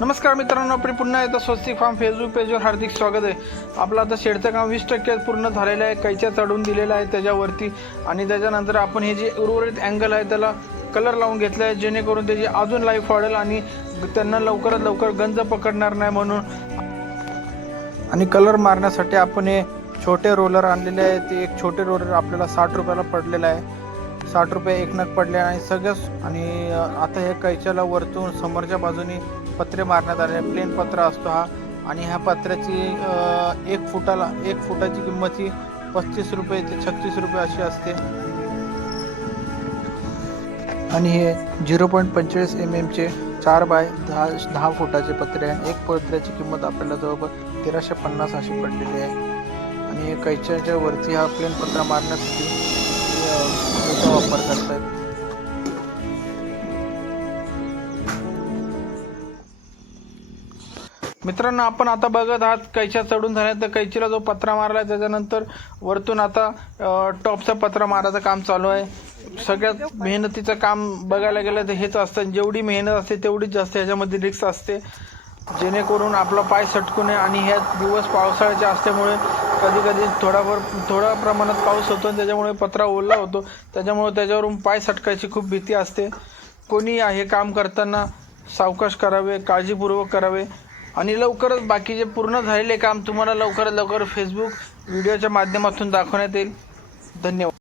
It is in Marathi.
नमस्कार मित्रांनो, आपले पुन्हा एकदा स्वस्तिक फार्म फेसबुक पेजवर हार्दिक स्वागत आहे। आपलं आता शेडचं काम 20% पूर्ण झालेलं आहे। कैच्या चढून दिलेला आहे त्याच्यावरती आणि त्याच्यानंतर आपण हे जे उर्वरित अँगल आहे त्याला कलर लावून घेतला आहे, जेणेकरून त्याची अजून लाईफ वाढेल आणि त्यांना लवकरात लवकर गंज पकडणार नाही म्हणून। आणि कलर मारण्यासाठी आपण हे छोटे रोलर आणलेले आहे। ते एक छोटे रोलर आपल्याला 60 रुपयाला पडलेला आहे। 60 रुपये एक नग पडले आणि सगळंच। आणि आता हे कैच्याला वरतून समोरच्या बाजूनी पत्रे मारण्यात आले। प्लेन पत्रा असतो हा आणि ह्या पत्र्याची 1 फुटाची किंमत ही 35 रुपये ते 36 रुपये अशी असते। आणि हे 0.45 mm चे 4 बाय 10 फुटाचे पत्रे आहे। एक पत्र्याची किंमत आपल्याला जवळपास 1350 अशी पडलेली आहे। आणि कैच्याच्या वरती हा प्लेन पत्रा मारण्यासाठी याचा वापर करतात। मित्रांनो, आपण आता बघत आहात कैच्या चढून झाल्या तर कैचीला जो पत्रा मारला त्याच्यानंतर वरतून आता टॉपचा पत्रा मारायचं काम चालू आहे। सगळ्यात मेहनतीचं काम बघायला गेलं तर हेच असतं। जेवढी मेहनत असते तेवढीच जास्त ह्याच्यामध्ये रिस्क असते, जेणेकरून आपला पाय सटकू नये। आणि ह्या दिवस पावसाळ्याचे असल्यामुळे कधी कधी थोडा प्रमाणात पाऊस होतो, त्याच्यामुळे पत्रा ओला होतो, त्याच्यामुळे त्याच्यावरून पाय सटकायची खूप भीती असते। कोणी हे काम करताना सावकाश करावे, काळजीपूर्वक करावे आणि लवकरच बाकीचे पूर्ण झालेले काम तुम्हाला लवकरात लवकर फेसबुक व्हिडिओच्या माध्यमातून दाखवण्यात येईल। धन्यवाद।